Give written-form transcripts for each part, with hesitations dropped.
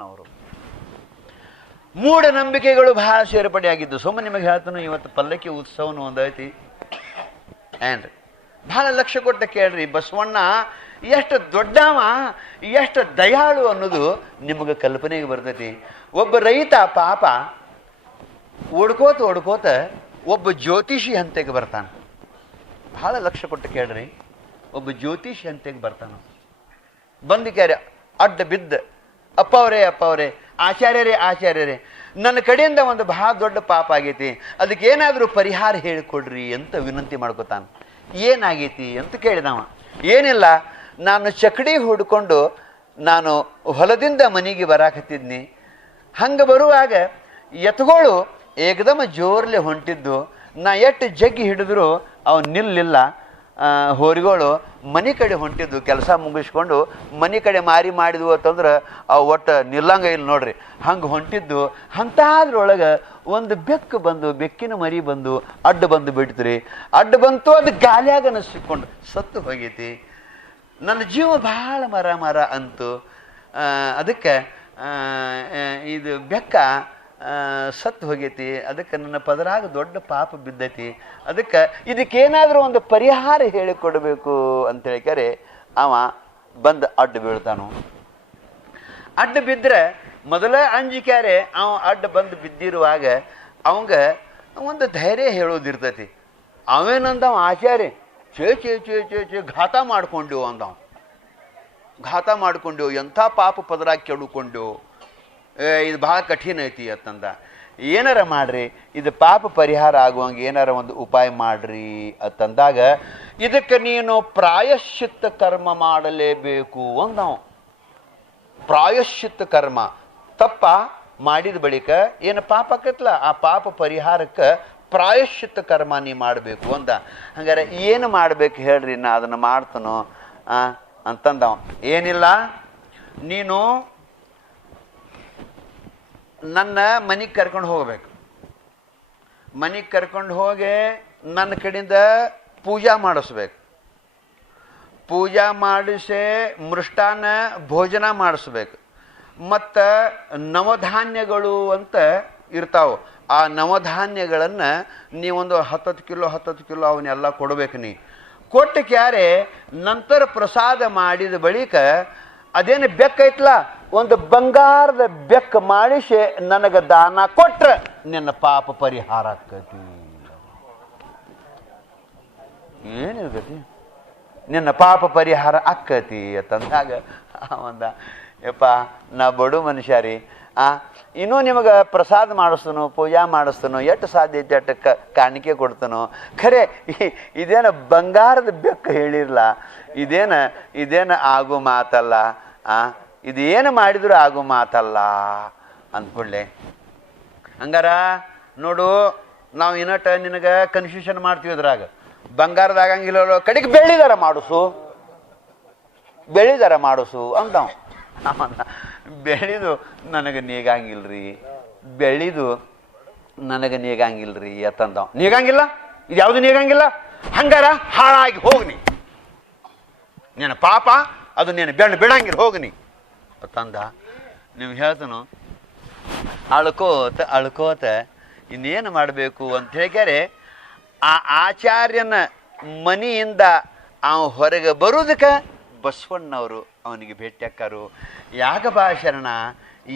ಬಸವಣ್ಣವರು. ಮೂಢನಂಬಿಕೆಗಳು ಬಹಳ ಸೇರ್ಪಡೆಯಾಗಿದ್ದು. ಸುಮ್ಮನೆ ನಿಮಗೆ ಹೇಳ್ತಾನು, ಇವತ್ತು ಪಲ್ಲಕ್ಕಿ ಉತ್ಸವನು ಒಂದೈತಿ ಏನ್ರಿ, ಬಹಳ ಲಕ್ಷ್ಯ ಕೊಟ್ಟ ಕೇಳ್ರಿ. ಬಸವಣ್ಣ ಎಷ್ಟು ದೊಡ್ಡವ, ಎಷ್ಟು ದಯಾಳು ಅನ್ನೋದು ನಿಮಗೆ ಕಲ್ಪನೆಗೆ ಬರ್ತೈತಿ. ಒಬ್ಬ ರೈತ ಪಾಪ ಓಡ್ಕೋತ ಒಬ್ಬ ಜ್ಯೋತಿಷಿ ಹಂತೆಗೆ ಬರ್ತಾನೆ. ಬಹಳ ಲಕ್ಷ್ಯ ಕೊಟ್ಟು ಕೇಳ್ರಿ. ಒಬ್ಬ ಜ್ಯೋತಿಷಿ ಹಂತೆಗೆ ಬರ್ತಾನ. ಬಂದಿಕ್ಯಾರೆ ಅಡ್ಡ ಬಿದ್ದ, ಅಪ್ಪ ಅವರೇ ಆಚಾರ್ಯರೇ ನನ್ನ ಕಡೆಯಿಂದ ಒಂದು ಬಹಳ ದೊಡ್ಡ ಪಾಪ ಆಗೈತಿ, ಅದಕ್ಕೆ ಏನಾದರೂ ಪರಿಹಾರ ಹೇಳಿಕೊಡ್ರಿ ಅಂತ ವಿನಂತಿ ಮಾಡ್ಕೋತಾನೆ. ಏನಾಗೈತಿ ಅಂತ ಕೇಳಿದವ. ಏನಿಲ್ಲ, ನಾನು ಚಕಡಿ ಹುಡ್ಕೊಂಡು ನಾನು ಹೊಲದಿಂದ ಮನೆಗೆ ಬರಾಕತ್ತಿದ್ನಿ. ಹಂಗೆ ಬರುವಾಗ ಎತ್ಗಳು ಏಕದಮ ಜೋರ್ಲೆ ಹೊಂಟಿದ್ದು. ನಾ ಎಷ್ಟು ಜಗ್ಗಿ ಹಿಡಿದ್ರು ಅವು ನಿಲ್ಲಿಲ್ಲ. ಹೋರಿಗಳು ಮನೆ ಕಡೆ ಹೊಂಟಿದ್ದು, ಕೆಲಸ ಮುಗಿಸ್ಕೊಂಡು ಮನೆ ಕಡೆ ಮಾರಿ ಮಾಡಿದ್ವು ಅಂತಂದ್ರೆ ಅವು ಒಟ್ಟು ನಿಲ್ಲಂಗ ಇಲ್ಲ ನೋಡ್ರಿ. ಹಂಗೆ ಹೊಂಟಿದ್ದು. ಅಂತಾದ್ರೊಳಗೆ ಒಂದು ಬೆಕ್ಕು ಬಂದು, ಬೆಕ್ಕಿನ ಮರಿ ಬಂದು ಅಡ್ಡ ಬಂದು ಬಿಡ್ತೀರಿ. ಅಡ್ಡ ಬಂತು, ಅದು ಗಾಲಿಯಾಗ ಸಿಕ್ಕೊಂಡು ಸತ್ತು ಹೋಗೈತಿ. ನನ್ನ ಜೀವ ಭಾಳ ಮರ ಅಂತು. ಅದಕ್ಕೆ ಇದು ಬೆಕ್ಕ ಸತ್ತು ಹೋಗೈತಿ, ಅದಕ್ಕೆ ನನ್ನ ಪದರಾಗ ದೊಡ್ಡ ಪಾಪ ಬಿದ್ದೈತಿ, ಅದಕ್ಕೆ ಇದಕ್ಕೇನಾದರೂ ಒಂದು ಪರಿಹಾರ ಹೇಳಿಕೊಡ್ಬೇಕು ಅಂತ ಹೇಳಿಕರೆ ಅವ ಬಂದು ಅಡ್ಡ ಬೀಳ್ತಾನು. ಅಡ್ಡ ಬಿದ್ದರೆ ಮೊದಲ ಅಂಜಿಕ್ಯಾರೆ ಅವ ಅಡ್ಡ ಬಂದು ಬಿದ್ದಿರುವಾಗ ಅವಂಗ ಒಂದು ಧೈರ್ಯ ಹೇಳೋದಿರ್ತೈತಿ. ಅವೇನಂದವ ಆಚಾರ್ಯ ಚೇ ಘಾತ ಮಾಡ್ಕೊಂಡೆವು ಅಂದವ. ಘಾತ ಮಾಡ್ಕೊಂಡೆವು, ಎಂಥ ಪಾಪ ಪದರಾಗಿ ಕೆಡುಕೊಂಡೆವು, ಇದು ಭಾಳ ಕಠಿಣ ಐತಿ ಅಂತಂದ. ಏನಾರ ಮಾಡ್ರಿ, ಇದು ಪಾಪ ಪರಿಹಾರ ಆಗುವಂಗೆ ಏನಾರ ಒಂದು ಉಪಾಯ ಮಾಡ್ರಿ ಅಂತಂದಾಗ, ಇದಕ್ಕೆ ನೀನು ಪ್ರಾಯಶ್ಚಿತ್ತ ಕರ್ಮ ಮಾಡಲೇಬೇಕು ಅಂದವ. ಪ್ರಾಯಶ್ಚಿತ್ತ ಕರ್ಮ, ತಪ್ಪ ಮಾಡಿದ ಬಳಿಕ ಏನು ಪಾಪ ಆಕತ್ಲ, ಆ ಪಾಪ ಪರಿಹಾರಕ್ಕೆ ಪ್ರಾಯಶ್ಚಿತ್ತ ಕರ್ಮ ನೀ ಮಾಡಬೇಕು ಅಂದ. ಹಂಗಾರೆ ಏನು ಮಾಡ್ಬೇಕು ಹೇಳ್ರಿ, ನಾ ಅದನ್ನು ಮಾಡ್ತಾನೋ ಅಂತಂದವ. ಏನಿಲ್ಲ, ನೀನು ನನ್ನ ಮನೆಗೆ ಕರ್ಕೊಂಡು ಹೋಗ್ಬೇಕು. ಮನೆಗೆ ಕರ್ಕೊಂಡು ಹೋಗಿ ನನ್ನ ಕಡೆಯಿಂದ ಪೂಜಾ ಮಾಡಿಸ್ಬೇಕು. ಪೂಜಾ ಮಾಡಿಸಿ ಮೃಷ್ಟಾನ್ನ ಭೋಜನ ಮಾಡಿಸ್ಬೇಕು. ಮತ್ತು ನವಧಾನ್ಯಗಳು ಅಂತ ಇರ್ತಾವೆ. ಆ ನವಧಾನ್ಯಗಳನ್ನು ನೀವೊಂದು 10 ಕಿಲೋ ಅವನ್ನೆಲ್ಲ ಕೊಡ್ಬೇಕು. ನೀ ಕೊಟ್ಟು ಕ್ಯಾರೆ ನಂತರ ಪ್ರಸಾದ ಮಾಡಿದ ಬಳಿಕ ಅದೇನು ಬೆಕ್ಕೈತ್ಲ, ಒಂದು ಬಂಗಾರದ ಬೆಕ್ಕ ಮಾಡಿಸಿ ನನಗೆ ದಾನ ಕೊಟ್ರೆ ನಿನ್ನ ಪಾಪ ಪರಿಹಾರ ಆಕತಿ. ಏನಿರ್ತೈತಿ, ನಿನ್ನ ಪಾಪ ಪರಿಹಾರ ಆಕತಿ ಅಂತಂದಾಗ ಅವಂದ, ಯಪ್ಪ ನಾ ಬಡು ಮನುಷ್ಯ ರೀ, ಇನ್ನೂ ನಿಮಗೆ ಪ್ರಸಾದ ಮಾಡಿಸ್ತನು, ಪೂಜಾ ಮಾಡಿಸ್ತನು, ಎಷ್ಟು ಸಾಧ್ಯ ಐತಿ ಅಷ್ಟು ಕಾಣಿಕೆ ಕೊಡ್ತಾನೋ. ಖರೆ ಇದೇನು ಬಂಗಾರದ ಬೆಕ್ಕ ಹೇಳಿರಲ್ಲ, ಇದೇನು ಆಗು ಮಾತಲ್ಲ, ಇದೇನು ಮಾಡಿದ್ರು ಆಗು ಮಾತಲ್ಲ ಅಂದ್ಕೊಳ್ಳೆ. ಹಂಗಾರ ನೋಡು, ನಾವು ಇನ್ನಟ ನಿನಗೆ ಕನ್ಫ್ಯೂಷನ್ ಮಾಡ್ತೀವಿ. ಅದ್ರಾಗ ಬಂಗಾರದ ಆಗಂಗಿಲ್ಲ, ಕಡೆಗೆ ಬೆಳ್ಳಿದಾರ ಮಾಡಿಸು ಅಂದವ. ಬೆಳೆದು ನನಗೆ ನೀಗಂಗಿಲ್ರಿ, ಬೆಳೆದು ನನಗೆ ನೀಗಂಗಿಲ್ರಿ ಅಂತಂದವ. ನೀಗಂಗಿಲ್ಲ, ಇದು ಯಾವುದು ನೀಗಂಗಿಲ್ಲ, ಹಂಗಾರ ಹಾಳಾಗಿ ಹೋಗ್ನಿ, ನಿನ್ನ ಪಾಪ ಅದು ನೀನು ಬಿಡಂಗಿಲ್ಲ, ಹೋಗ್ನಿ ಅಂತಂದ. ನೀವು ಹೇಳ್ತಾನು ಅಳ್ಕೋತ ಇನ್ನೇನು ಮಾಡಬೇಕು ಅಂತ ಹೇಳ್ಯಾರೆ. ಆ ಆಚಾರ್ಯನ ಮನೆಯಿಂದ ಅವ ಹೊರಗೆ ಬರೋದಕ್ಕೆ ಬಸವಣ್ಣವರು ಅವನಿಗೆ ಭೇಟಿಯಾಕಾರು. ಯಾಕ ಭಾಷಣ,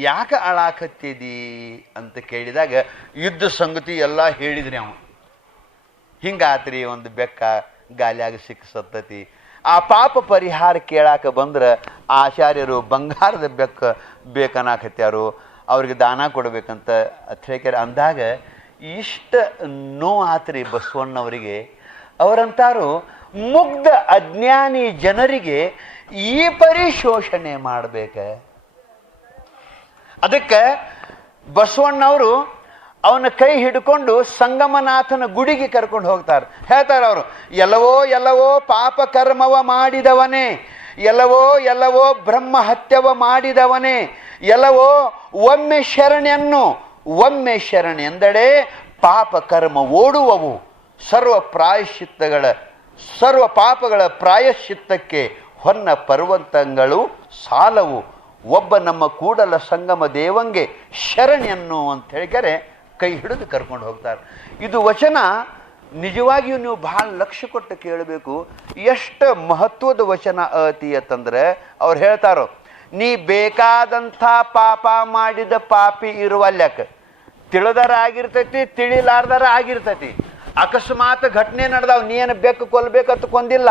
ಯಾಕೆ ಅಳಾಕತ್ತಿದಿ ಅಂತ ಕೇಳಿದಾಗ ಯುದ್ಧ ಸಂಗತಿ ಎಲ್ಲ ಹೇಳಿದ್ರಿ. ಅವ ಹಿಂಗಾತ್ರಿ, ಒಂದು ಬೆಕ್ಕ ಗಾಲಿಯಾಗ ಸತ್ತತಿ. ಆ ಪಾಪ ಪರಿಹಾರ ಕೇಳಾಕ ಬಂದ್ರೆ ಆಚಾರ್ಯರು ಬಂಗಾರದ ಬೆಕ್ಕ ಬೇಕನ್ನಾಕತ್ಯಾರು, ಅವ್ರಿಗೆ ದಾನ ಕೊಡ್ಬೇಕಂತ ಹೇಳ್ಯಾರ. ಅಂದಾಗ ಇಷ್ಟ ನೋವಾತ್ರಿ ಬಸವಣ್ಣವರಿಗೆ. ಅವರಂತಾರು, ಮುಗ್ಧ ಅಜ್ಞಾನಿ ಜನರಿಗೆ ಈ ಪರಿಶೋಷಣೆ ಮಾಡ್ಬೇಕ. ಅದಕ್ಕೆ ಬಸವಣ್ಣವರು ಅವನ ಕೈ ಹಿಡ್ಕೊಂಡು ಸಂಗಮನಾಥನ ಗುಡಿಗೆ ಕರ್ಕೊಂಡು ಹೋಗ್ತಾರೆ. ಹೇಳ್ತಾರೆ ಅವರು, ಎಲ್ಲವೋ ಪಾಪ ಕರ್ಮವ ಮಾಡಿದವನೇ, ಎಲ್ಲವೋ ಬ್ರಹ್ಮ ಹತ್ಯವ ಮಾಡಿದವನೇ, ಒಮ್ಮೆ ಶರಣೆಂದಡೆ ಪಾಪ ಕರ್ಮ ಓಡುವವು. ಸರ್ವ ಪಾಪಗಳ ಪ್ರಾಯಶ್ಚಿತ್ತಕ್ಕೆ ಹೊನ್ನ ಪರ್ವತಗಳು ಸಾಲವು. ಒಬ್ಬ ನಮ್ಮ ಕೂಡಲ ಸಂಗಮ ದೇವಂಗೆ ಶರಣ್ಯನ್ನು ಅಂತ ಹೇಳಿದರೆ ಕೈ ಹಿಡಿದು ಕರ್ಕೊಂಡು ಹೋಗ್ತಾರೆ. ಇದು ವಚನ ನಿಜವಾಗಿಯೂ ನೀವು ಬಹಳ ಲಕ್ಷ್ಯ ಕೊಟ್ಟು ಕೇಳಬೇಕು. ಎಷ್ಟು ಮಹತ್ವದ ವಚನ ಅತಿ ಅಂತಂದ್ರೆ ಅವ್ರು ಹೇಳ್ತಾರೋ, ನೀ ಬೇಕಾದಂಥ ಪಾಪ ಮಾಡಿದ ಪಾಪಿ ಇರುವಲ್ಯಾಕ, ತಿಳಿದಾರ ಆಗಿರ್ತೈತಿ, ತಿಳಿಲಾರ್ದಾರ ಆಗಿರ್ತೈತಿ. ಅಕಸ್ಮಾತ್ ಘಟನೆ ನಡೆದಾವ್, ನೀ ಏನು ಬೆಕ್ಕು ಕೊಲ್ಬೇಕಂತ ಕೊಂದಿಲ್ಲ,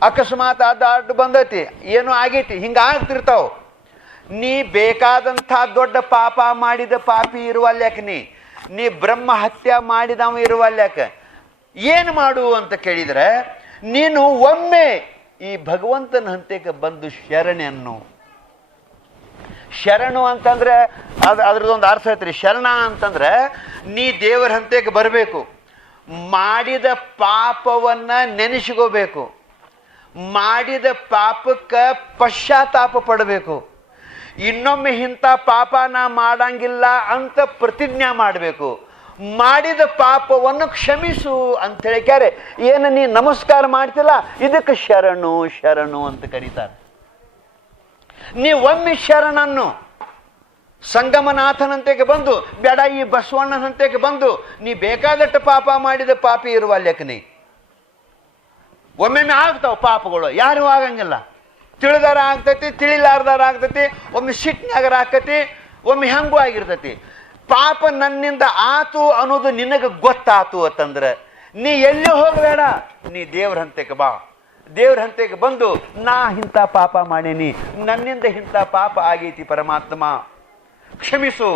ಅಕಸ್ಮಾತ್ ಅಡ್ಡು ಬಂದೈತಿ, ಏನೋ ಆಗೈತಿ, ಹಿಂಗಾಗ್ತಿರ್ತಾವ. ನೀ ಬೇಕಾದಂಥ ದೊಡ್ಡ ಪಾಪ ಮಾಡಿದ ಪಾಪಿ ಇರುವಲ್ಯಾಕ, ನೀ ಬ್ರಹ್ಮ ಹತ್ಯೆ ಮಾಡಿದವ ಇರುವಲ್ಯಾಕ. ಏನು ಮಾಡು ಅಂತ ಕೇಳಿದ್ರೆ, ನೀನು ಒಮ್ಮೆ ಈ ಭಗವಂತನ ಹಂತಕ್ಕೆ ಬಂದು ಶರಣೆಯನ್ನು, ಶರಣು ಅಂತಂದ್ರೆ ಅದ್ರದ್ದೊಂದು ಅರ್ಥ ಐತ್ರಿ. ಶರಣ ಅಂತಂದ್ರೆ ನೀ ದೇವರ ಹಂತಕ್ಕೆ ಬರಬೇಕು, ಮಾಡಿದ ಪಾಪವನ್ನ ನೆನೆಸ್ಕೋಬೇಕು, ಮಾಡಿದ ಪಾಪಕ್ಕೆ ಪಶ್ಚಾತ್ತಾಪ ಪಡಬೇಕು, ಇನ್ನೊಮ್ಮೆ ಇಂಥ ಪಾಪ ನಾ ಮಾಡಂಗಿಲ್ಲ ಅಂತ ಪ್ರತಿಜ್ಞೆ ಮಾಡಬೇಕು, ಮಾಡಿದ ಪಾಪವನ್ನು ಕ್ಷಮಿಸು ಅಂತ ಹೇಳಿಕ್ಯಾರೆ. ಏನು ನೀ ನಮಸ್ಕಾರ ಮಾಡ್ತಿಲ್ಲ, ಇದಕ್ಕೆ ಶರಣು ಶರಣು ಅಂತ ಕರೀತಾರೆ. ನೀ ಒಮ್ಮೆ ಶರಣನ್ನು ಸಂಗಮನಾಥನಂತೆಗೆ ಬಂದು, ಬೇಡ ಈ ಬಸವಣ್ಣನಂತೆಗೆ ಬಂದು, ನೀ ಬೇಕಾದಷ್ಟು ಪಾಪ ಮಾಡಿದ ಪಾಪಿ ಇರುವ ಲೆಕ್ಕನಿ. ಒಮ್ಮೊಮ್ಮೆ ಆಗ್ತಾವ ಪಾಪಗಳು, ಯಾರು ಆಗಂಗಿಲ್ಲ. ತಿಳಿದಾರ ಆಗ್ತೈತಿ, ತಿಳಿಲಾರ್ದಾರ ಆಗ್ತೈತಿ, ಒಮ್ಮೆ ಸಿಟ್ನಾಗರ ಆಕತಿ, ಒಮ್ಮೆ ಹೆಂಗೂ ಆಗಿರ್ತೈತಿ. ಪಾಪ ನನ್ನಿಂದ ಆತು ಅನ್ನೋದು ನಿನಗೆ ಗೊತ್ತಾತು ಅಂತಂದ್ರೆ ನೀ ಎಲ್ಲಿ ಹೋಗಬೇಡ, ನೀ ದೇವ್ರ ಹಂತಕ್ಕೆ ಬಾ. ದೇವ್ರ ಹಂತಕ್ಕೆ ಬಂದು, ನಾ ಇಂಥ ಪಾಪ ಮಾಡೀನಿ, ನನ್ನಿಂದ ಇಂಥ ಪಾಪ ಆಗೈತಿ, ಪರಮಾತ್ಮ ಕ್ಷಮಿಸು,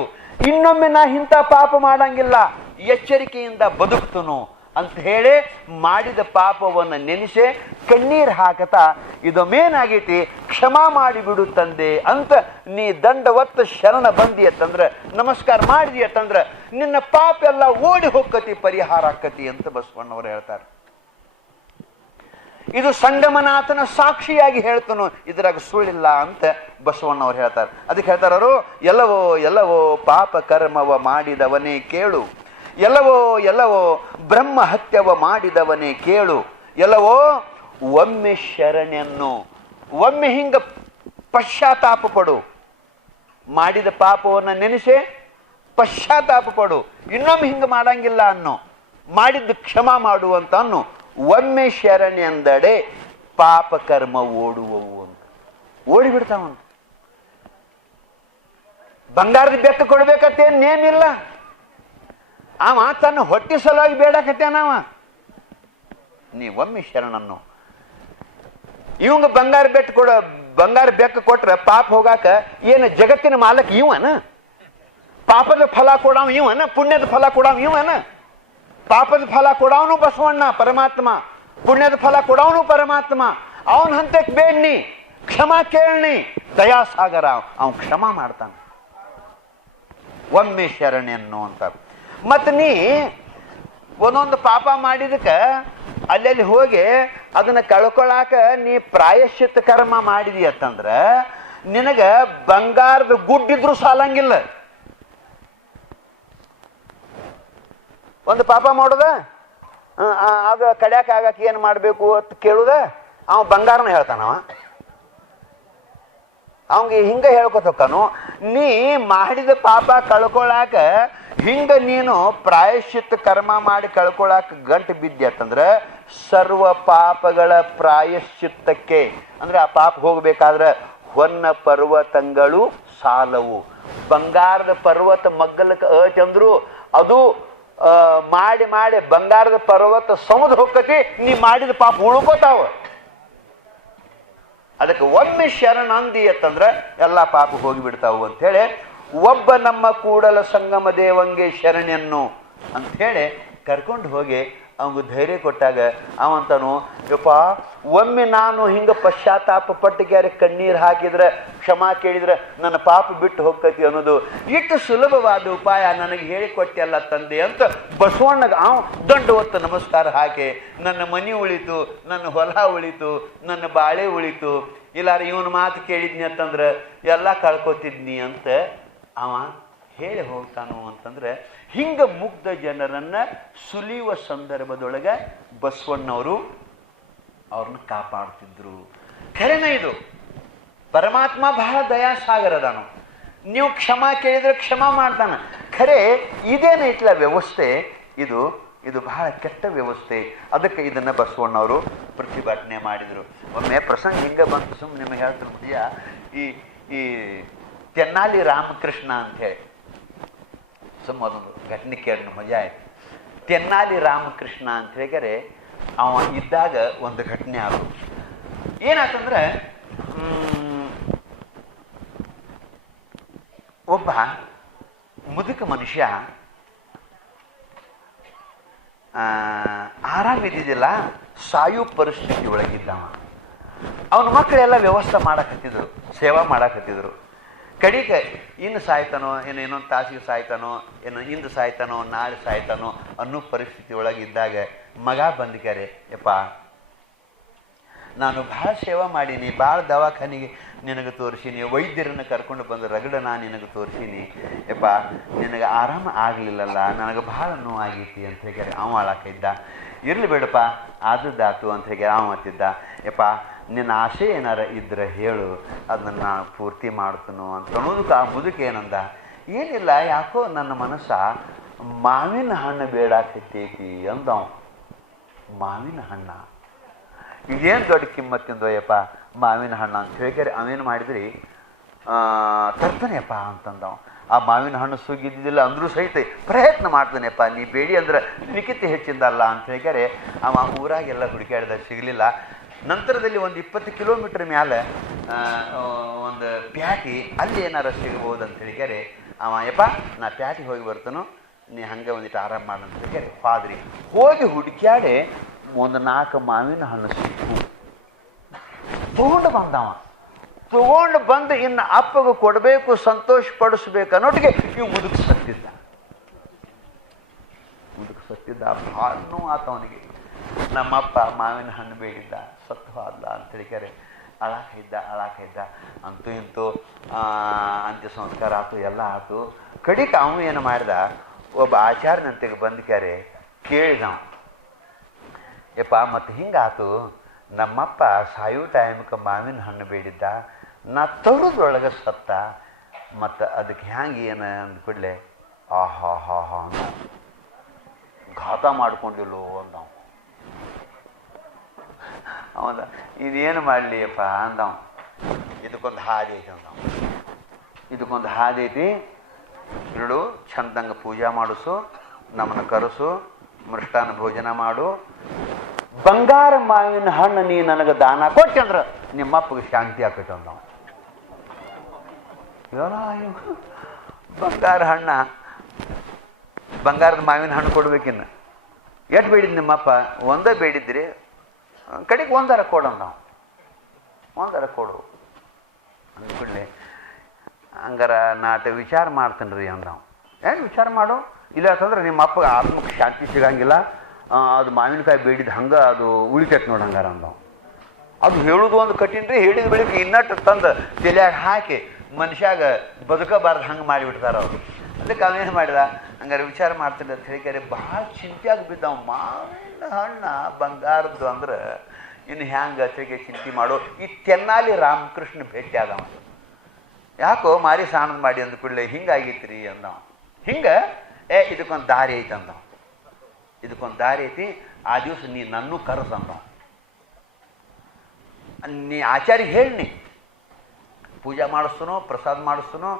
ಇನ್ನೊಮ್ಮೆ ನಾ ಇಂಥ ಪಾಪ ಮಾಡಂಗಿಲ್ಲ, ಎಚ್ಚರಿಕೆಯಿಂದ ಬದುಕ್ತನು ಅಂತ ಹೇಳಿ ಮಾಡಿದ ಪಾಪವನ್ನು ನೆನೆಸೆ ಕಣ್ಣೀರು ಹಾಕತಾ ಇದೊಮ್ಮೇನಾಗೈತಿ, ಕ್ಷಮಾ ಮಾಡಿಬಿಡು ತಂದೆ ಅಂತ ನೀ ದಂಡವತ್ತ ಶರಣ ಬಂದಿ ಅಂತಂದ್ರೆ, ನಮಸ್ಕಾರ ಮಾಡಿದಿ ಅಂತಂದ್ರೆ ನಿನ್ನ ಪಾಪ ಎಲ್ಲ ಓಡಿ ಹೋಗ್ಕತಿ, ಪರಿಹಾರ ಆಕ್ಕತಿ ಅಂತ ಬಸವಣ್ಣವರು ಹೇಳ್ತಾರೆ. ಇದು ಸಂಗಮನಾಥನ ಸಾಕ್ಷಿಯಾಗಿ ಹೇಳ್ತನು, ಇದ್ರಾಗ ಸುಳ್ಳಿಲ್ಲ ಅಂತ ಬಸವಣ್ಣವ್ರು ಹೇಳ್ತಾರೆ. ಅದಕ್ಕೆ ಹೇಳ್ತಾರವರು, ಎಲ್ಲವೋ ಎಲ್ಲವೋ ಪಾಪ ಕರ್ಮವ ಮಾಡಿದವನೇ ಕೇಳು, ಎಲ್ಲವೋ ಎಲ್ಲವೋ ಬ್ರಹ್ಮ ಹತ್ಯವ ಮಾಡಿದವನೇ ಕೇಳು, ಎಲ್ಲವೋ ಒಮ್ಮೆ ಶರಣೆಯನ್ನು, ಒಮ್ಮೆ ಹಿಂಗ ಪಶ್ಚಾತ್ತಾಪ ಪಡು, ಮಾಡಿದ ಪಾಪವನ್ನು ನೆನೆಸೆ ಪಶ್ಚಾತ್ತಾಪ ಪಡು, ಇನ್ನೊಮ್ಮೆ ಹಿಂಗ ಮಾಡಂಗಿಲ್ಲ ಅನ್ನೋ, ಮಾಡಿದ್ದು ಕ್ಷಮಾ ಮಾಡುವಂತ ಅನ್ನು. ಒಮ್ಮೆ ಶರಣೆ ಅಂದಡೆ ಪಾಪ ಕರ್ಮ ಓಡುವವು ಅಂತ ಓಡಿಬಿಡ್ತಾವ. ಬಂಗಾರದ ಬೆಕ್ಕ ಕೊಡ್ಬೇಕತ್ತೇನು ನೇಮಿಲ್ಲ, ಅವ ತನ್ನ ಹೊಟ್ಟೆ ಸಲುವಾಗಿ ಬೇಡಕತ್ತೇನವ. ನೀ ಒಮ್ಮೆ ಶರಣನ್ನು, ಇವಂಗ ಬಂಗಾರ ಬೆಕ್ಕ ಕೊಟ್ರೆ ಪಾಪ ಹೋಗಾಕ ಏನು ಜಗತ್ತಿನ ಮಾಲಕ ಇವನ? ಪಾಪದ ಫಲ ಕೊಡವ ಇವನ? ಪುಣ್ಯದ ಫಲ ಕೊಡವ ಇವನ? ಪಾಪದ ಫಲ ಕೊಡವನು ಬಸವಣ್ಣ ಪರಮಾತ್ಮ, ಪುಣ್ಯದ ಫಲ ಕೊಡವನು ಪರಮಾತ್ಮ. ಅವನ ಹಂತಕ್ಕೆ ಬೇಡ್ನಿ, ಕ್ಷಮಾ ಕೇಳನಿ, ದಯಾಸಾಗರ, ಅವನು ಕ್ಷಮಾ ಮಾಡ್ತಾನ. ಒಮ್ಮೆ ಶರಣೆಯನ್ನು ಅಂತ. ಮತ್ತು ನೀ ಒಂದೊಂದು ಪಾಪ ಮಾಡಿದಕ್ಕೆ ಅಲ್ಲೆಲ್ಲಿ ಹೋಗಿ ಅದನ್ನ ಕಳ್ಕೊಳಾಕ ನೀ ಪ್ರಾಯಶ್ಚಿತ್ತ ಕರ್ಮ ಮಾಡಿದಿ ಅಂತಂದ್ರೆ ನಿನಗ ಬಂಗಾರದ ಗುಡ್ಡಿದ್ರು ಸಾಲಂಗಿಲ್ಲ. ಒಂದು ಪಾಪ ಮಾಡೋದ ಅದು ಕಡ್ಯಾಕ ಆಗಾಕ ಏನು ಮಾಡಬೇಕು ಅಂತ ಕೇಳುದ, ಅವ ಬಂಗಾರನ ಹೇಳ್ತಾನವ. ಅವಂಗೆ ಹಿಂಗ ಹೇಳ್ಕೊತಕ್ಕನು, ನೀ ಮಾಡಿದ ಪಾಪ ಕಳ್ಕೊಳಾಕ ಹಿಂಗ ನೀನು ಪ್ರಾಯಶ್ಚಿತ್ತ ಕರ್ಮ ಮಾಡಿ ಕಳ್ಕೊಳಾಕ ಗಂಟು ಬಿದ್ದಿ ಅಂತಂದ್ರೆ ಸರ್ವ ಪಾಪಗಳ ಪ್ರಾಯಶ್ಚಿತ್ತಕ್ಕೆ ಅಂದ್ರೆ ಆ ಪಾಪ ಹೋಗ್ಬೇಕಾದ್ರೆ ಹೊನ್ನ ಪರ್ವತಗಳು ಸಾಲವು. ಬಂಗಾರದ ಪರ್ವತ ಮಗ್ಗಲಕ್ಕೆ ಚಂದ್ರು ಅದು ಮಾಡಿ ಮಾಡಿ ಬಂಗಾರದ ಪರ್ವತ ಸಮುದ್ರ ಹೋಗ್ತತಿ, ನೀ ಮಾಡಿದ ಪಾಪ ಉಳ್ಕೋತಾವ. ಅದಕ್ಕೆ ಒಮ್ಮೆ ಶರಣಂದಿ ಅಂತಂದ್ರೆ ಎಲ್ಲ ಪಾಪ ಹೋಗಿಬಿಡ್ತಾವು ಅಂಥೇಳಿ ಒಬ್ಬ ನಮ್ಮ ಕೂಡಲ ಸಂಗಮ ದೇವಂಗೆ ಶರಣೆಯನ್ನು ಅಂಥೇಳಿ ಕರ್ಕೊಂಡು ಹೋಗಿ ಅವನಿಗೆ ಧೈರ್ಯ ಕೊಟ್ಟಾಗ ಅವಂತನು, ಯಪ್ಪ ಒಮ್ಮೆ ನಾನು ಹಿಂಗೆ ಪಶ್ಚಾತ್ತಾಪ ಪಟ್ಟಿಗೆ ಕಣ್ಣೀರು ಹಾಕಿದ್ರೆ ಕ್ಷಮಾ ಕೇಳಿದ್ರೆ ನನ್ನ ಪಾಪ ಬಿಟ್ಟು ಹೋಗ್ತೈತಿ ಅನ್ನೋದು ಇಷ್ಟು ಸುಲಭವಾದ ಉಪಾಯ ನನಗೆ ಹೇಳಿಕೊಟ್ಟೆಲ್ಲ ತಂದೆ ಅಂತ ಬಸವಣ್ಣಗೆ ದಂಡ ಹೊತ್ತು ನಮಸ್ಕಾರ ಹಾಕಿ, ನನ್ನ ಮನೆ ಉಳಿತು, ನನ್ನ ಹೊಲ ಉಳಿತು, ನನ್ನ ಬಾಳೆ ಉಳಿತು, ಇಲ್ಲಾರ ಇವನ ಮಾತು ಕೇಳಿದ್ನಿ ಅಂತಂದ್ರೆ ಎಲ್ಲ ಕಳ್ಕೊತಿದ್ನಿ ಅಂತ ಅವ ಹೇಳಿ ಹೋಗ್ತಾನು ಅಂತಂದ್ರೆ ಹಿಂಗ ಮುಗ್ಧ ಜನರನ್ನ ಸುಲಿಯುವ ಸಂದರ್ಭದೊಳಗೆ ಬಸವಣ್ಣವರು ಅವ್ರನ್ನ ಕಾಪಾಡ್ತಿದ್ರು. ಖರೇನ ಇದು ಪರಮಾತ್ಮ ಬಹಳ ದಯಾಸಾಗರ ಅದಾನು. ನೀವು ಕ್ಷಮಾ ಕೇಳಿದ್ರೆ ಕ್ಷಮಾ ಮಾಡ್ತಾನೆ. ಖರೆ ಇದೇನೈತಲ್ಲ ವ್ಯವಸ್ಥೆ, ಇದು ಇದು ಬಹಳ ಕೆಟ್ಟ ವ್ಯವಸ್ಥೆ. ಅದಕ್ಕೆ ಇದನ್ನು ಬಸವಣ್ಣವರು ಪ್ರತಿಭಟನೆ ಮಾಡಿದರು. ಒಮ್ಮೆ ಪ್ರಸಂಗ ಹಿಂಗೆ ಬಂತು, ಸುಮ್ಮನೆ ನಿಮಗೆ ಹೇಳ್ತಾರೆ ಮುದಿಯ. ಈ ಈ ತೆನ್ನಾಲಿ ರಾಮಕೃಷ್ಣ ಅಂಥೇಳಿ ಸುಮ್ಮ ಅದೊಂದು ಘಟನೆ ಕೇಳಿ ಮಜಾ ಆಯ್ತು. ತೆನ್ನಾಲಿ ರಾಮಕೃಷ್ಣ ಅಂತ ಹೇಳಿದರೆ ಅವ ಇದ್ದಾಗ ಒಂದು ಘಟನೆ ಆಗೋದು. ಏನಾಯ್ತಂದ್ರೆ ಒಬ್ಬ ಮುದುಕ ಮನುಷ್ಯ ಆರಾಮಿದ್ದಿದ್ದಿಲ್ಲ, ಸಾಯು ಪರಿಸ್ಥಿತಿ ಒಳಗಿದ್ದವ. ಅವನ ಮಕ್ಕಳೆಲ್ಲ ವ್ಯವಸ್ಥೆ ಮಾಡಕತ್ತಿದ್ರು, ಸೇವಾ ಮಾಡಕತ್ತಿದ್ರು. ಕಡಿಗೆ ಇನ್ನು ಸಾಯ್ತಾನೋ, ಏನು ಇನ್ನೊಂದು ತಾಸಿಗೆ ಸಾಯ್ತಾನೋ, ಏನು ಇಂದು ಸಾಯ್ತಾನೋ, ನಾಳೆ ಸಾಯ್ತಾನೋ ಅನ್ನೋ ಪರಿಸ್ಥಿತಿ ಒಳಗಿದ್ದಾಗ ಮಗ ಬಂದಿದ್ದಾರೆ. ಯಪ್ಪ, ನಾನು ಭಾಳ ಸೇವಾ ಮಾಡೀನಿ, ಭಾಳ ದವಾಖಾನಿಗೆ ನಿನಗೆ ತೋರಿಸೀನಿ, ವೈದ್ಯರನ್ನು ಕರ್ಕೊಂಡು ಬಂದು ರಗಡ ನಾನು ನಿನಗೆ ತೋರಿಸೀನಿ. ಯಪ್ಪ, ನಿನಗೆ ಆರಾಮ ಆಗಲಿಲ್ಲಲ್ಲ, ನನಗೆ ಭಾಳ ನೋವಾಗೈತಿ ಅಂತ ಹೇಳ್ಯಾರ. ಅವ ಅಳಾಕಿದ್ದ. ಇರಲಿ ಬೇಡಪ್ಪ, ಆದದ್ದಾತು ಅಂತ ಹೇಳಿ ಅವ ಮತ್ತಿದ್ದ. ಯಪ್ಪ, ನಿನ್ನ ಆಸೆ ಏನಾರ ಇದ್ರೆ ಹೇಳು, ಅದನ್ನು ನಾನು ಪೂರ್ತಿ ಮಾಡ್ತನು ಅಂತ ಅನ್ನೋದಕ್ಕೆ ಆ ಮುದುಕ ಏನಂದ, ಏನಿಲ್ಲ, ಯಾಕೋ ನನ್ನ ಮನಸ್ಸ ಮಾವಿನ ಹಣ್ಣು ಬೇಡಾಕೈತೈತಿ ಅಂದವ. ಮಾವಿನ ಹಣ್ಣ ಇದೇನು ದೊಡ್ಡ ಕಿಮ್ಮತ್ತಿಂದೋಯಪ್ಪ ಮಾವಿನ ಹಣ್ಣು ಅಂತ ಹೇಳ್ಯಾರ. ಅವೇನು ಮಾಡಿದ್ರಿ, ತರ್ತಾನೆಯಪ್ಪ ಅಂತಂದವ. ಆ ಮಾವಿನ ಹಣ್ಣು ಸುಗಿದ್ದಿಲ್ಲ ಅಂದರೂ ಸಹಿತ ಪ್ರಯತ್ನ ಮಾಡ್ತಾನೆಯಪ್ಪ, ನೀ ಬೇಡಿ ಅಂದ್ರೆ ನಿಖಿತ ಹೆಚ್ಚಿಂದಲ್ಲ ಅಂತ ಹೇಳ್ಯಾರೆ. ಅವ ಊರಾಗೆಲ್ಲ ಹುಡುಕಾಡಿದ, ಸಿಗಲಿಲ್ಲ. ನಂತರದಲ್ಲಿ ಒಂದು 20 ಕಿಲೋಮೀಟ್ರ್ ಮ್ಯಾಲೆ ಒಂದು ಪ್ಯಾಟಿ, ಅಲ್ಲಿ ಏನಾರ ಸಿಗ್ಬೋದು ಅಂತ ಹೇಳ್ಯಾರೆ. ಅವ ಯಪ್ಪ ನಾ ಪ್ಯಾಟಿಗೆ ಹೋಗಿ ಬರ್ತಾನೋ, ನೀ ಹಂಗೆ ಒಂದಿಟ್ಟು ಆರಾಮ ಮಾಡಂತ ಹೇಳ್ಯಾರೆ. ಪಾದ್ರಿ ಹೋಗಿ ಹುಡುಕ್ಯಾಡೆ ಒಂದು 4 ಮಾವಿನ ಹಣ್ಣು ಸಿಕ್ಕು. ತಗೊಂಡು ಬಂದವ. ತಗೊಂಡು ಬಂದು ಇನ್ನು ಅಪ್ಪಗೆ ಕೊಡಬೇಕು, ಸಂತೋಷ ಪಡಿಸ್ಬೇಕು ಅನ್ನೋಟಿಗೆ ಇವು ಮುದುಕ ಸತ್ತಿದ್ದ. ಭಾಳ ನೋವು ಆತವನಿಗೆ. ನಮ್ಮಪ್ಪ ಮಾವಿನ ಹಣ್ಣು ಬೇಡಿದ್ದ, ಸತ್ತು ಹೋದ್ಲ ಅಂತ ಹೇಳ್ಯಾರೆ. ಅಳಾಕಿದ್ದ. ಅಂತೂ ಇಂತೂ ಅಂತ್ಯ ಸಂಸ್ಕಾರ ಆಯ್ತು, ಎಲ್ಲ ಆಯ್ತು. ಕಡಿಕ ಅವನು ಏನು ಮಾಡಿದ, ಒಬ್ಬ ಆಚಾರ್ಯನಂತೆಗೆ ಬಂದ್ಕ್ಯಾರೆ ಕೇಳಿದವ. ಯಪ್ಪ, ಮತ್ತು ಹಿಂಗಾತು, ನಮ್ಮಪ್ಪ ಸಾಯೋ ಟೈಮ್ಗೆ ಮಾವಿನ ಹಣ್ಣು ಬೇಡಿದ್ದ, ನಾ ತರುದ್ರೊಳಗೆ ಸತ್ತ, ಮತ್ತು ಅದಕ್ಕೆ ಹ್ಯಾಂಗೆ ಏನು ಅಂದ್ಕೂಡ್ಲೆ ಆಹಾ ಹಾ ಹಾ ಅಂದ. ಘಾತ ಮಾಡ್ಕೊಂಡಿಲ್ಲೋ ಅಂದವ. ಹೌದಾ, ಇದೇನು ಮಾಡಲಿಯಪ್ಪ ಅಂದವ. ಇದಕ್ಕೊಂದು ಹಾದಿ ಐತಿ ಅಂದವ. ಇದಕ್ಕೊಂದು ಹಾದಿ ಐತಿ, ಇಡು, ಚಂದಂಗೆ ಪೂಜೆ ಮಾಡಿಸು, ನಮ್ಮನ್ನು ಕರೆಸು, ಮೃಷ್ಟಾನ್ನ ಭೋಜನ ಮಾಡು, ಬಂಗಾರ ಮಾವಿನ ಹಣ್ಣು ನೀ ನನಗೆ ದಾನ ಕೊಟ್ಟಂದ್ರೆ ನಿಮ್ಮಪ್ಪಗೆ ಶಾಂತಿ ಆಕೈತೆ ಅಂದವ. ಬಂಗಾರ ಹಣ್ಣ, ಬಂಗಾರದ ಮಾವಿನ ಹಣ್ಣು ಕೊಡ್ಬೇಕಿನ್ನು. ಎಷ್ಟು ಬೇಡಿದ್ ನಿಮ್ಮಪ್ಪ? ಒಂದೇ ಬೇಡಿದ್ರಿ, ಕಡೆಗೆ 1 ಕೊಡಂದವ. 1 ಕೊಡು ಅಂದ್ಕೊಳ್ಳಿ. ಹಂಗಾರ ನಾಟ ವಿಚಾರ ಮಾಡ್ತೇನೆ ರೀ ಅಂದವ. ಏನು ವಿಚಾರ ಮಾಡು, ಇಲ್ಲ ಅಂತಂದ್ರೆ ನಿಮ್ಮ ಅಪ್ಪಗೆ ಆತ್ಮಕ್ಕೆ ಶಾಂತಿ ಸಿಗಂಗಿಲ್ಲ, ಅದು ಮಾವಿನಕಾಯಿ ಬೇಡಿದ ಹಂಗೆ ಅದು ಉಳಿತೈತೆ ನೋಡಿ ಹಂಗಾರ ಅಂದವ. ಅದು ಹೇಳೋದು ಒಂದು ಕಠಿಣ ರೀ, ಹೇಳಿದ ಬೆಳಿಗ್ಗೆ ಇನ್ನಟ್ಟು ತಂದು ತಲೆಯಾಗ ಹಾಕಿ ಮನುಷ್ಯಾಗ ಬದುಕಬಾರ್ದು ಹಂಗೆ ಮಾಡಿಬಿಡ್ತಾರೆ ಅವರು. ಅದಕ್ಕೆ ಅವೇನು ಮಾಡಿದ, ಹಂಗಾರೆ ವಿಚಾರ ಮಾಡ್ತಿಲ್ಲ ಅಂತ ಹೇಳಿಕಾರೆ ಭಾಳ ಚಿಂತೆಯಾಗಿ ಬಿದ್ದವ. ಮಾವಿನ ಹಣ್ಣ ಬಂಗಾರದ್ದು ಅಂದ್ರೆ ಇನ್ನು ಹ್ಯಾಂಗೆ ಅತ್ತಿಗೆ ಚಿಂತೆ ಮಾಡೋ. ಈ ತೆನ್ನಾಲಿ ರಾಮಕೃಷ್ಣ ಭೇಟಿ ಆದವ. ಯಾಕೋ ಮಾರಿ ಸಾಣದ್ ಮಾಡಿ ಅಂದ್ಕೂಡಲೇ ಹಿಂಗಾಗಿತ್ತು ರೀ ಅಂದವ. ಹಿಂಗೆ ಇದಕ್ಕೊಂದು ದಾರಿ ಐತೆ ಅಂದವ. ಇದಕ್ಕೊಂದು ದಾರಿ ಐತಿ, ಆ ದಿವಸ ನೀ ನನ್ನೂ ಕರೆಸ್ ಅಂದವ. ನೀ ಆಚಾರ್ಯ ಹೇಳಿ, ಪೂಜೆ ಮಾಡಿಸ್ತನೋ, ಪ್ರಸಾದ ಮಾಡಿಸ್ತನೋ,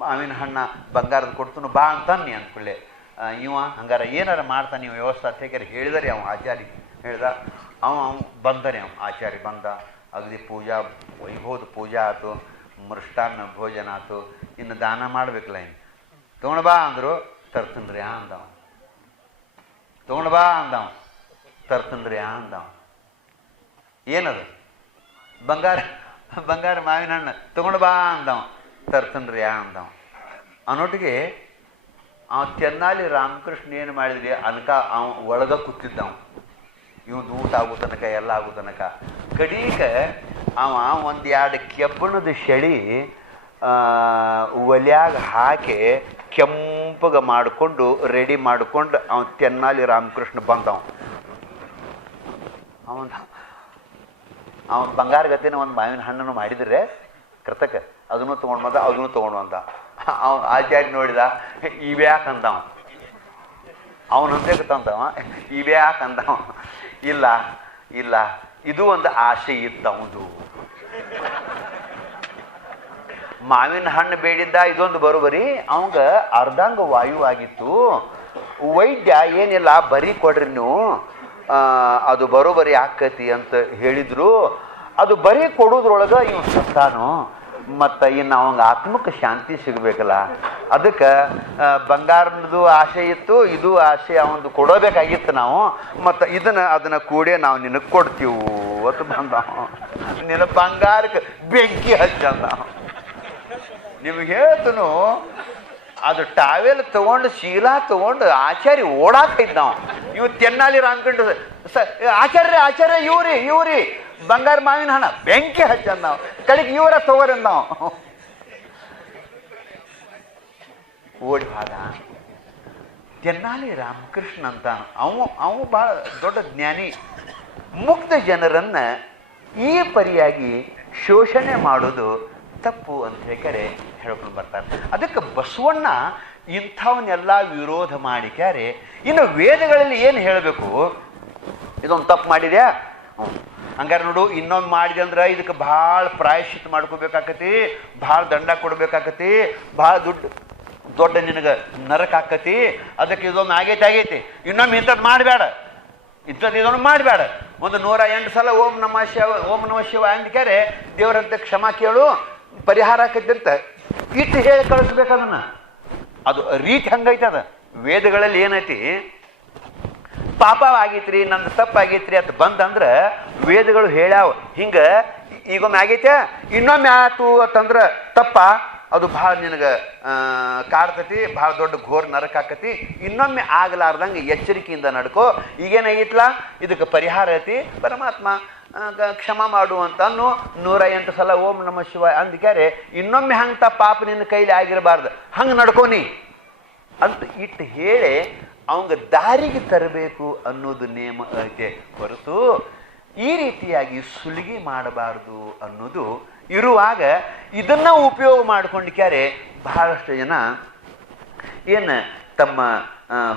ಮಾವಿನ ಹಣ್ಣ ಬಂಗಾರದ ಕೊಡ್ತನೋ ಬಾ ಅಂತನ್ನಿ ಅಂದ್ಕೊಳ್ಳೆ. ಇವ ಹಂಗಾರ ಏನಾರ ಮಾಡ್ತಾನೆ ನೀವು ವ್ಯವಸ್ಥೆ ಅಂತ ಹೇಳಿದರೆ ಅವ ಆಚಾರ್ಯ ಹೇಳ್ದ. ಅವ ಬಂದನೆ, ಅವ ಆಚಾರ್ಯ ಬಂದ. ಅಗದಿ ಪೂಜಾ ವೈಭವದ ಪೂಜಾ ಆಯ್ತು, ಮೃಷ್ಟಾನ್ನ ಭೋಜನ ಆಯ್ತು. ಇನ್ನು ದಾನ ಮಾಡ್ಬೇಕಲ್ಲ, ಇನ್ನು ತೊಗೊಂಡು ಬಾ ಅಂದರು. ತರ್ತನ್ರಿ ಅಂದವ. ತೊಗೊಂಡು ಬಾ ಅಂದವ. ತರ್ತನ್ರಿ ಅಂದವ. ಏನದು? ಬಂಗಾರ ಮಾವಿನ ಹಣ್ಣು. ತೊಗೊಂಡು ಬಾ ಅಂದವ. ತರ್ತನ್ರಿ ಅಂದವ. ಅನ್ನೋಟಿಗೆ ಅವ ತೆನ್ನಾಲಿ ರಾಮಕೃಷ್ಣ ಏನು ಮಾಡಿದ್ರಿ ಅನ್ಕ ಅವ ಒಳಗ ಕೂತಿದ್ದವ. ಇವನು ಊಟ ಆಗೋ ತನಕ, ಎಲ್ಲ ಆಗೋ ತನಕ. ಕಡೀಕ ಅವ 1-2 ಕೆಬ್ಬಣದ ಶೆಳಿ ಒಲ್ಯಾಗ ಹಾಕಿ ಕೆಂಪಗೆ ಮಾಡಿಕೊಂಡು ರೆಡಿ ಮಾಡಿಕೊಂಡು ಅವ ತೆನ್ನಾಲಿ ರಾಮಕೃಷ್ಣ ಬಂದವ. ಅವನು ಬಂಗಾರ ಗತಿನ ಒಂದು ಮಾವಿನ ಹಣ್ಣನ್ನು ಮಾಡಿದರೆ ಕೃತಕ ಅದನ್ನು ತೊಗೊಂಡು ಬಂದ, ಅದನ್ನು ತೊಗೊಂಡು ಬಂದ. ಅವನು ಆಚಾರ್ಯ ನೋಡಿದ, ಇವ್ಯಾಕಂದವ, ಅವನಂತೆ ತಂದವ, ಇವ್ಯಾಕಂದವ. ಇಲ್ಲ ಇಲ್ಲ, ಇದು ಒಂದು ಆಸೆ ಇತ್ತವದು. ಮಾವಿನ ಹಣ್ಣು ಬೇಡಿದ್ದ, ಇದೊಂದು ಬರೋಬರಿ ಅವಂಗ ಅರ್ಧಾಂಗ ವಾಯು ಆಗಿತ್ತು. ವೈದ್ಯ ಏನಿಲ್ಲ, ಬರೀ ಕೊಡ್ರಿ ನೀವು, ಅದು ಬರೋಬರಿ ಆಕತಿ ಅಂತ ಹೇಳಿದ್ರು. ಅದು ಬರೀ ಕೊಡೋದ್ರೊಳಗೆ ಇವ್ ಸತ್ತಾನು. ಮತ್ತು ಇನ್ನು ಅವಂಗ ಆತ್ಮಕ್ಕೆ ಶಾಂತಿ ಸಿಗಬೇಕಲ್ಲ, ಅದಕ್ಕೆ ಬಂಗಾರನದು ಆಸೆ ಇತ್ತು, ಇದು ಆಸೆ ಅವಂದು ಕೊಡೋಬೇಕಾಗಿತ್ತು ನಾವು. ಮತ್ತು ಅದನ್ನು ಕೂಡೇ ನಾವು ನಿನಗೆ ಕೊಡ್ತೀವಿ ಅಂತ ಬಂದ. ನಿನ್ನ ಬಂಗಾರಕ್ಕೆ ಬೆಂಕಿ ಹಚ್ಚಂದ. ನಿಮಗೆ ಹೇಳ್ತನು, ಅದು ಟಾವೆಲ್ ತಗೊಂಡು ಶೀಲಾ ತಗೊಂಡು ಆಚಾರ್ಯ ಓಡಾಕೈತ್ ನಾವು. ಇವ್ ತೆನ್ನಾಲಿ ರಾಮ್ಕಂಡು ಆಚಾರ್ಯ ಇವ್ರಿ ಬಂಗಾರ ಮಾವಿನ ಹಣ ಬೆಂಕಿ ಹಚ್ಚಂದ ನಾವು. ಕಡೆಗೆ ಇವರ ತಗೋರಂದ ನಾವು. ಓಡಿ ಹೋದ. ತೆನ್ನಾಲಿ ರಾಮಕೃಷ್ಣ ಅಂತ ಅವು ಭಾಳ ದೊಡ್ಡ ಜ್ಞಾನಿ. ಮುಗ್ಧ ಜನರನ್ನ ಈ ಪರಿಯಾಗಿ ಶೋಷಣೆ ಮಾಡೋದು ತಪ್ಪು ಅಂತ ಹೇಳ್ತಾರೆ ಹೇಳ್ಕೊಂಡು ಬರ್ತಾರೆ. ಅದಕ್ಕೆ ಬಸವಣ್ಣ ಇಂಥವನ್ನೆಲ್ಲ ವಿರೋಧ ಮಾಡಿಕ್ಯಾರೆ. ಇನ್ನು ವೇದಗಳಲ್ಲಿ ಏನು ಹೇಳಬೇಕು, ಇದೊಂದು ತಪ್ಪು ಮಾಡಿದ್ಯಾ, ಹಂಗಾರೆ ನೋಡು, ಇನ್ನೊಂದು ಮಾಡಿದೆ ಅಂದ್ರೆ ಇದಕ್ಕೆ ಭಾಳ ಪ್ರಾಯಶ್ಚಿತ್ತ ಮಾಡ್ಕೋಬೇಕಾಕತಿ, ಭಾಳ ದಂಡ ಕೊಡ್ಬೇಕಾಕತಿ, ಭಾಳ ದೊಡ್ಡ ನಿನಗೆ ನರಕ ಆಕತಿ. ಅದಕ್ಕೆ ಇದೊಂದು ಆಗೈತಿ, ಇನ್ನೊಮ್ಮೆ ಇಂಥದ್ದು ಮಾಡಬೇಡ, ಇದೊಂದು ಮಾಡಬೇಡ. ಒಂದು 108 ಸಲ ಓಂ ನಮಃ ಶಿವ ಅಂದ್ಕ್ಯಾರೆ ದೇವರಂತ ಕ್ಷಮಾ ಕೇಳು, ಪರಿಹಾರ ಆಕೈತಿ ಅಂತ ಇಟ್ಟು ಹೇಳಿ ಕಳಿಸ್ಬೇಕು. ಅದು ರೀತಿ ಹಂಗೈತೆ. ಅದ ವೇದಗಳಲ್ಲಿ ಏನೈತಿ, ಪಾಪ ಆಗೈತ್ರಿ, ನಂದು ತಪ್ಪಾಗೈತ್ರಿ ಅಂತ ಬಂದಂದ್ರೆ ವೇದಗಳು ಹೇಳ್ಯಾವ ಹಿಂಗೆ. ಈಗೊಮ್ಮೆ ಆಗೈತೆ, ಇನ್ನೊಮ್ಮೆ ಆಯ್ತು ಅಂತಂದ್ರೆ ತಪ್ಪ, ಅದು ಭಾಳ ನಿನಗೆ ಕಾಡ್ತತಿ, ಭಾಳ ದೊಡ್ಡ ಘೋರ ನರಕ ಆಕತಿ. ಇನ್ನೊಮ್ಮೆ ಆಗಲಾರ್ದಂಗೆ ಎಚ್ಚರಿಕೆಯಿಂದ ನಡ್ಕೋ. ಈಗೇನಾಗಿತ್ಲ, ಇದಕ್ಕೆ ಪರಿಹಾರ ಐತಿ, ಪರಮಾತ್ಮ ಕ್ಷಮ ಮಾಡುವಂತ 108 ಸಲ ಓಂ ನಮಃ ಶಿವ ಅಂದ್ಕ್ಯಾರೆ ಇನ್ನೊಮ್ಮೆ ಹಂಗೆ ಪಾಪ ನಿನ್ನ ಕೈಲಿ ಆಗಿರಬಾರ್ದು, ಹಂಗೆ ನಡ್ಕೋನಿ ಅಂತ ಇಟ್ಟು ಹೇಳಿ ಅವಂಗ ದಾರಿಗೆ ತರಬೇಕು ಅನ್ನೋದು ನೇಮ ಐತೆ ಹೊರತು ಈ ರೀತಿಯಾಗಿ ಸುಲಿಗೆ ಮಾಡಬಾರ್ದು ಅನ್ನೋದು ಇರುವಾಗ ಇದನ್ನ ಉಪಯೋಗ ಮಾಡ್ಕೊಂಡಿಕ್ಯಾರೆ ಬಹಳಷ್ಟು ಜನ ಏನು ತಮ್ಮ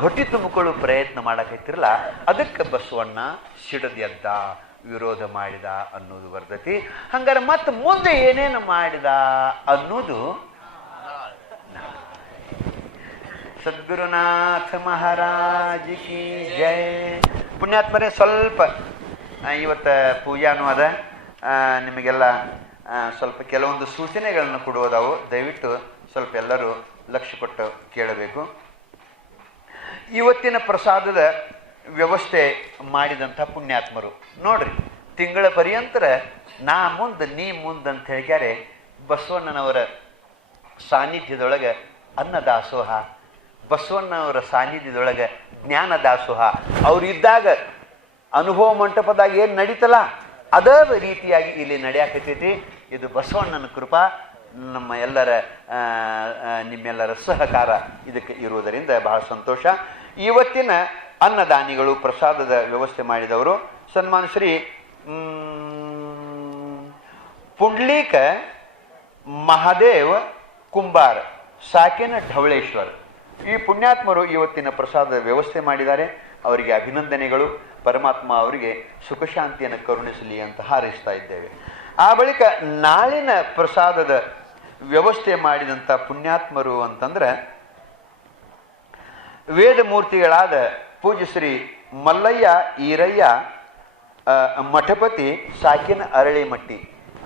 ಹೊಟ್ಟಿ ತುಂಬಿಕೊಳ್ಳೋ ಪ್ರಯತ್ನ ಮಾಡಕೈತಿರಲ್ಲ. ಅದಕ್ಕೆ ಬಸವಣ್ಣ ಸಿಡದೆದ್ದ, ವಿರೋಧ ಮಾಡಿದ ಅನ್ನೋದು ಬರ್ತೈತಿ. ಹಂಗಾರೆ ಮತ್ತೆ ಮುಂದೆ ಏನೇನು ಮಾಡಿದ ಅನ್ನೋದು ಸದ್ಗುರುನಾಥ ಮಹಾರಾಜ ಕಿ ಜಯ. ಪುಣ್ಯಾತ್ಮರೇ, ಸ್ವಲ್ಪ ಇವತ್ತು ಪೂಜಾನೂ ಅದ, ನಿಮಗೆಲ್ಲ ಸ್ವಲ್ಪ ಕೆಲವೊಂದು ಸೂಚನೆಗಳನ್ನು ಕೊಡುವುದಾವು. ದಯವಿಟ್ಟು ಸ್ವಲ್ಪ ಎಲ್ಲರೂ ಲಕ್ಷ್ಯ ಕೊಟ್ಟು ಕೇಳಬೇಕು. ಇವತ್ತಿನ ಪ್ರಸಾದದ ವ್ಯವಸ್ಥೆ ಮಾಡಿದಂಥ ಪುಣ್ಯಾತ್ಮರು ನೋಡ್ರಿ, ತಿಂಗಳ ಪರ್ಯಂತರ ನಾ ಮುಂದೆ ನೀ ಮುಂದಂತ ಹೇಳ್ಯಾರೆ. ಬಸವಣ್ಣನವರ ಸಾನ್ನಿಧ್ಯದೊಳಗೆ ಅನ್ನದಾಸೋಹ, ಬಸವಣ್ಣವರ ಸಾನ್ನಿಧ್ಯದೊಳಗೆ ಜ್ಞಾನ ದಾಸೋಹ. ಅವರಿದ್ದಾಗ ಅನುಭವ ಮಂಟಪದಾಗ ಏನು ನಡೀತಲ್ಲ ಅದೇ ರೀತಿಯಾಗಿ ಇಲ್ಲಿ ನಡೆಯಾಕತೈತಿ. ಇದು ಬಸವಣ್ಣನ ಕೃಪಾ, ನಮ್ಮ ಎಲ್ಲರ ನಿಮ್ಮೆಲ್ಲರ ಸಹಕಾರ ಇದಕ್ಕೆ ಇರುವುದರಿಂದ ಬಹಳ ಸಂತೋಷ. ಇವತ್ತಿನ ಅನ್ನದಾನಿಗಳು, ಪ್ರಸಾದದ ವ್ಯವಸ್ಥೆ ಮಾಡಿದವರು ಸನ್ಮಾನ ಶ್ರೀ ಪುಂಡ್ಲೀಕ ಮಹಾದೇವ್ ಕುಂಬಾರ್, ಸಾಕಿನ ಢವಳೇಶ್ವರ್. ಈ ಪುಣ್ಯಾತ್ಮರು ಇವತ್ತಿನ ಪ್ರಸಾದದ ವ್ಯವಸ್ಥೆ ಮಾಡಿದ್ದಾರೆ. ಅವರಿಗೆ ಅಭಿನಂದನೆಗಳು. ಪರಮಾತ್ಮ ಅವರಿಗೆ ಸುಖ ಶಾಂತಿಯನ್ನು ಕರುಣಿಸಲಿ ಅಂತ ಹಾರೈಸ್ತಾ ಇದ್ದೇವೆ. ಆ ಬಳಿಕ ನಾಳಿನ ಪ್ರಸಾದದ ವ್ಯವಸ್ಥೆ ಮಾಡಿದಂಥ ಪುಣ್ಯಾತ್ಮರು ಅಂತಂದ್ರೆ ವೇದಮೂರ್ತಿಗಳಾದ ಪೂಜ್ಯ ಶ್ರೀ ಮಲ್ಲಯ್ಯ ಈರಯ್ಯ ಮಠಪತಿ, ಸಾಕಿನ ಅರಳಿಮಟ್ಟಿ,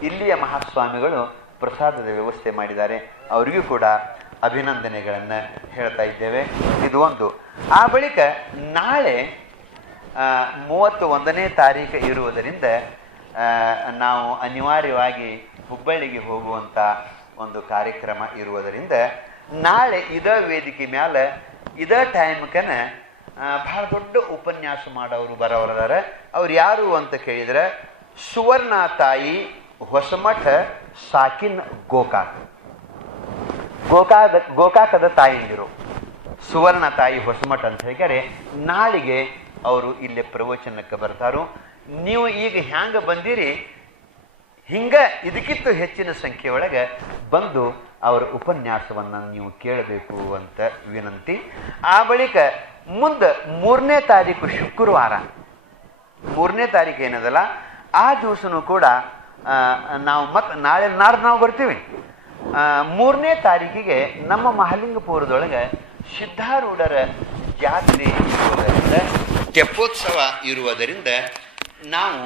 ಇಲ್ಲಿಯ ಮಹಾಸ್ವಾಮಿಗಳು ಪ್ರಸಾದದ ವ್ಯವಸ್ಥೆ ಮಾಡಿದ್ದಾರೆ. ಅವರಿಗೂ ಕೂಡ ಅಭಿನಂದನೆಗಳನ್ನು ಹೇಳ್ತಾ ಇದ್ದೇವೆ. ಇದು ಒಂದು. ಆ ಬಳಿಕ ನಾಳೆ 31ನೇ ತಾರೀಕು ಇರುವುದರಿಂದ ನಾವು ಅನಿವಾರ್ಯವಾಗಿ ಹುಬ್ಬಳ್ಳಿಗೆ ಹೋಗುವಂಥ ಒಂದು ಕಾರ್ಯಕ್ರಮ ಇರುವುದರಿಂದ ನಾಳೆ ಇದೇ ವೇದಿಕೆ ಮ್ಯಾಲೆ ಇದೇ ಟೈಮ್ಕನ ಭಾಳ ದೊಡ್ಡ ಉಪನ್ಯಾಸ ಮಾಡೋರು ಬರೋರದಾರ. ಅವ್ರು ಯಾರು ಅಂತ ಕೇಳಿದ್ರೆ ಸುವರ್ಣ ತಾಯಿ ಹೊಸಮಠ, ಸಾಕಿನ್ ಗೋಕಾಕದ ತಾಯಿಂದಿರು ಸುವರ್ಣ ತಾಯಿ ಹೊಸಮಠ ಅಂತ ಹೇಳ್ತಾರೆ. ನಾಳೆಗೆ ಅವರು ಇಲ್ಲಿ ಪ್ರವಚನಕ್ಕೆ ಬರ್ತಾರೋ. ನೀವು ಈಗ ಹ್ಯಾಂಗ ಬಂದಿರಿ ಹಿಂಗ ಇದಕ್ಕಿಂತ ಹೆಚ್ಚಿನ ಸಂಖ್ಯೆಯೊಳಗೆ ಬಂದು ಅವರ ಉಪನ್ಯಾಸವನ್ನು ನೀವು ಕೇಳಬೇಕು ಅಂತ ವಿನಂತಿ. ಆ ಬಳಿಕ ಮುಂದೆ 3ನೇ ತಾರೀಕು ಶುಕ್ರವಾರ, 3ನೇ ತಾರೀಕು ಏನದಲ್ಲ ಆ ದಿವಸನೂ ಕೂಡ ನಾವು ಮತ್ತೆ ನಾಡ್ದು ನಾವು ಬರ್ತೀವಿ. 3ನೇ ತಾರೀಕಿಗೆ ನಮ್ಮ ಮಹಾಲಿಂಗಪುರದೊಳಗೆ ಸಿದ್ಧಾರೂಢರ ಜಾತ್ರೆ ಇರುವುದರಿಂದ, ತೆಪ್ಪೋತ್ಸವ ಇರುವುದರಿಂದ ನಾವು